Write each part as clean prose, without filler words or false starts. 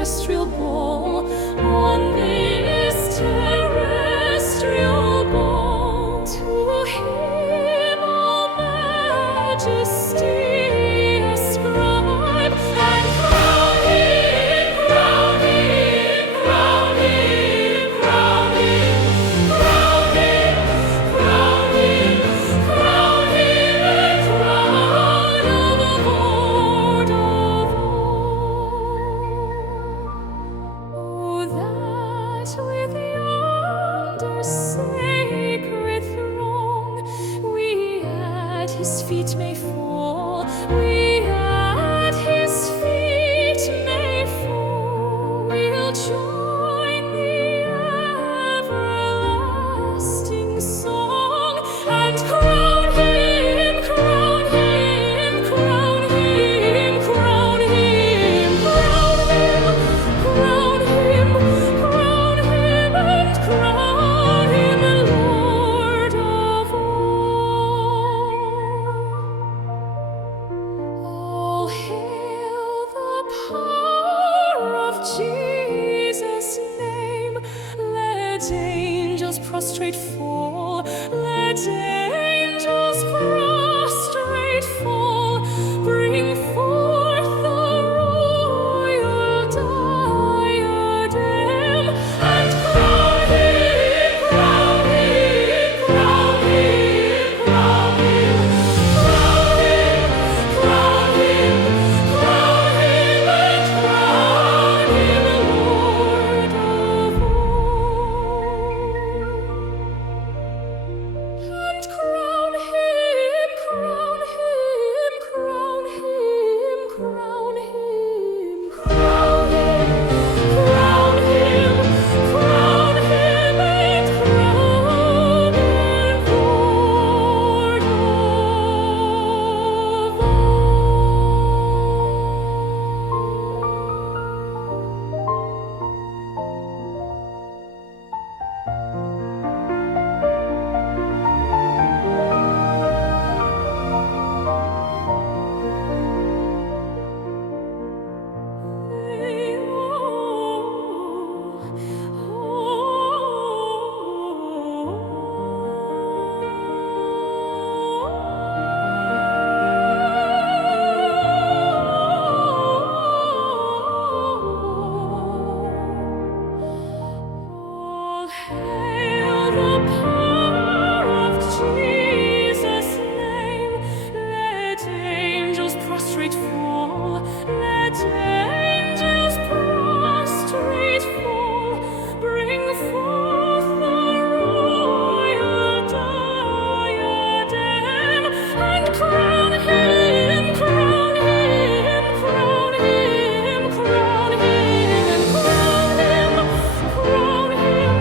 terrestrial ball, on this terrestrial ball, to him all majesty ascribe, and crown him, crown him, crown him, crown him, crown him, crown him, crown him, and crown the Lord of all. Oh, that with yonder sacred throng we at his feet may fall, we at his feet may fall, we'll join the everlasting song, and crown him, crown him, crown him, crown him, crown him, crown him, crown him, and crown him Lord of all. All hail the power of Jesus' name. Let angels prostrate fall. Let angels prostrate fall. Bring forth the royal diadem, and crown him, crown him, crown him, crown him, crown him, crown him, crown him, and crown him Lord of all. And crown him, crown him, crown him, crown him, crown him, crown him, crown him, and crown him Lord of all hail the power of Jesus' name. Let angels prostrate fall. Let angels prostrate fall. Bring forth the royal diadem, and crown him, crown him, crown him, crown him, crown him, crown him,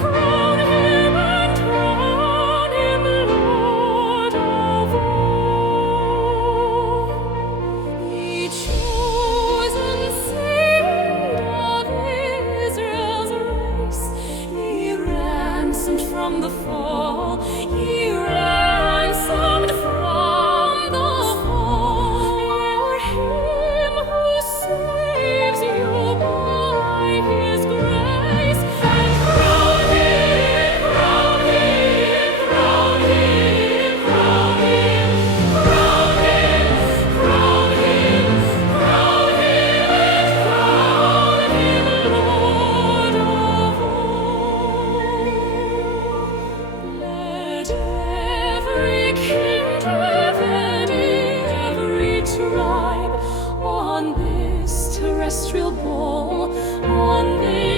crown him, and crown him Lord of all. Ye chosen seed of Israel's race, ye ransomed from the fall, ye ransomed from the fall. You're him who saves you by his grace, and crown him, crown him, crown him, crown him, crown him, crown him, crown him, and crown him Lord of all. Let every kindred and every tribe on this terrestrial ball, on this